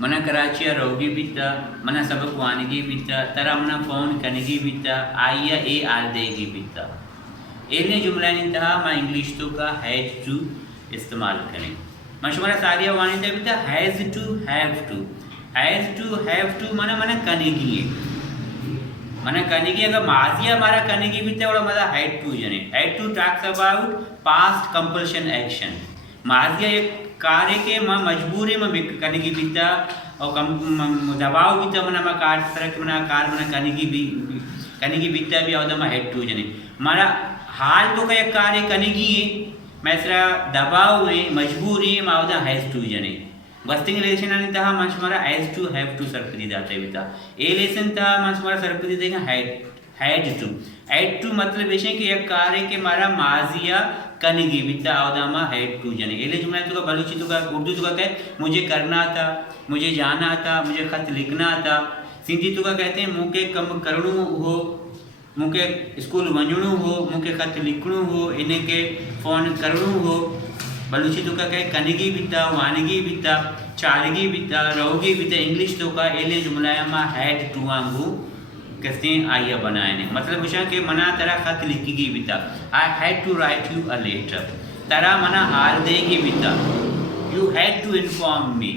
मना कराची रोगी बिता मना सबक वानगी बिता तरा मना फ़ोन कनगी बिता आइया ए आल देगी बिता एने जुमला इंतहा मा इंग्लिश तो का हैज टू इस्तेमाल करें मशवरा सारिया वानिता बिता हैज़ टू हैव टू मना कनेगी मना कनेगी अगर माजिया हमारा कनेगी बिता और मजा हैड टू जने had to talks about past compulsion action माजिया एक कार्य के मां मजबूरी में कनेगी बिता और दबाव बिता मना कार तरह के मना कार मना कनेगी बिता भी और दमा हैड टू जने हमारा हाल तो का कार्य कनेगी मैसरा दबाव है मजबूरी मावदा हैज टू जने वस्तिंग रिलेशन आणि तहा मांसमारा हैज टू हैव टू सरपदी जाते बिता ए लेसन तहा मांसमारा सरपदी देगा हैड टू मतलब है कि एक कार्य के मारा माजिया कनेगी बिता आवदामा हैड टू जने एले जुमला तो का बलूची तो का उर्दू तो का कहे मुझे करना था मुझे जाना था मुझे खत लिखना था सिंधी तो का कहते हैं मुके कम करणु हो मुके स्कूल वञणो हो मुके खत लिखणो हो इने के फ़ोन करणो हो बलूची तो का कहे कनेगी बिता वानगी बिता चालगी बिता रहोगी बिता इंग्लिश तो का एले जुमला मा हैड टू वांगू कहते हैं आइया बनाए ने मतलब विषय के मना तरा खत लिखेगी बिता I had to write you a letter तरा मना हाल देगी बिता you had to inform me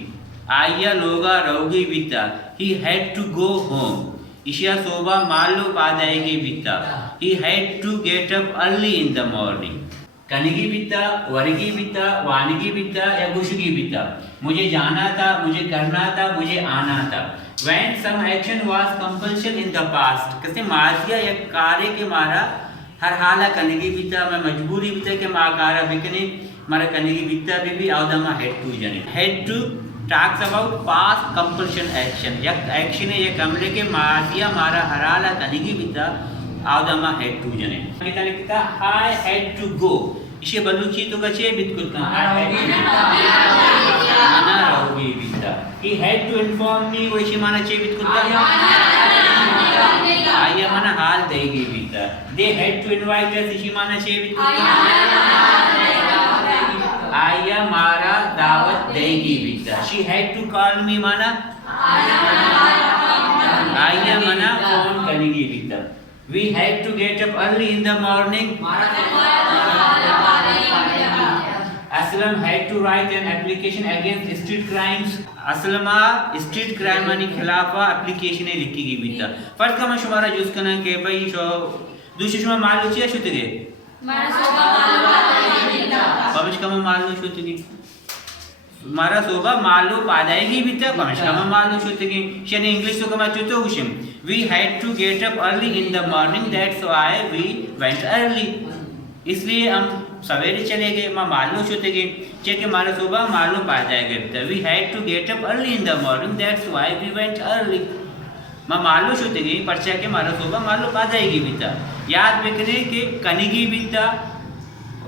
आइया लोगा रहोगी बिता he had to go home इशिया सोबा मालो पादाएगी बिता he had to get up early in the morning कनेगी बिता वर्गी बिता वानगी बिता या गुशगी बिता मुझे जाना था मुझे करना था मुझे आना था when some action was compulsion in the past कहते माजिया एक कार्य के मारा हर हाला कनेगी बिता मैं मजबूरी बिता के माकारा बिकने मारा कनेगी बिता भी आवदमा हैड टू जने had to talks about past compulsion action एक एक्शन है एक अमले के माजिया मारा हर हाला कनेगी बिता आवदमा हैड टू जने किता लिखता आई हैड टू गो इसे बलूची तो कचे बितकुता आई हैड मना रहोगी बिता he had to inform me वैसे माना चे बितकुता आइया मना हाल देगी बिता they had to invite us इसी माना चे बितकुता आइया मारा दावत देगी बिता she had to call me माना आइया मना फोन करेगी बिता we had to get up early in the morning Aslam had to write an application against street crimes असलमा स्ट्रीट क्राइम आणि खिलाफा एप्लीकेशन लिखी बिता फर्स्ट का शुमारा यूज करना के भाई शो दूसरी शुमा मालूची शुतगे पमिश का मालू शुतगी मारा सोबा मालू पादाएगी बिता पमिश का मालू शुतगी शने इंग्लिश तो कमा चुतो हुशिम we had to get up early in the morning that's why we went early इसलिए हम सवेरे चले गए मां मालूम होते गए चेक हमारा सुबह मालूम पा जाएगा we had to get up early in the morning that's why we went early मां मालूम होते गए पर्चा के हमारा सुबह मालूम पा जाएगी बिता याद रखने के कनेगी बिता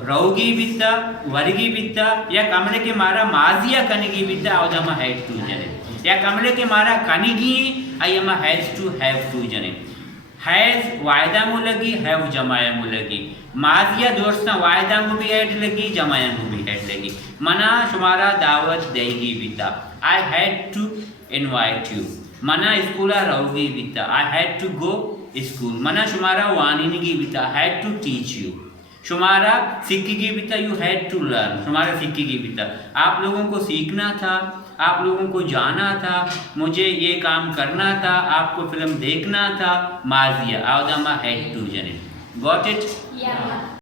रहोगी बिता वर्गी बिता या कमले के मारा माजिया कनेगी बिता आवदमा हैड टू जने या कमले के मारा कनेगी आयमा हैज टू हैव टू जने हैज वायदा मु लगी हैव जमाया मु लगी माजिया दोस्ता वायदा मु भी ऐड लगी जमाया मु भी ऐड लगी मना शुमारा दावत देगी बिता I had to invite you मना स्कूल रहोगी बिता I had to go school मना शुमारा वानिनगी बिता हैड टू टीच यू शुमारा सीखेगी बिता यू हैड टू लर्न शुमारा सीखेगी बिता आप लोगों को सीखना था आप लोगों को जाना था मुझे ये काम करना था आपको फिल्म देखना था माजिया आवदमा हैड टू जने गॉट इट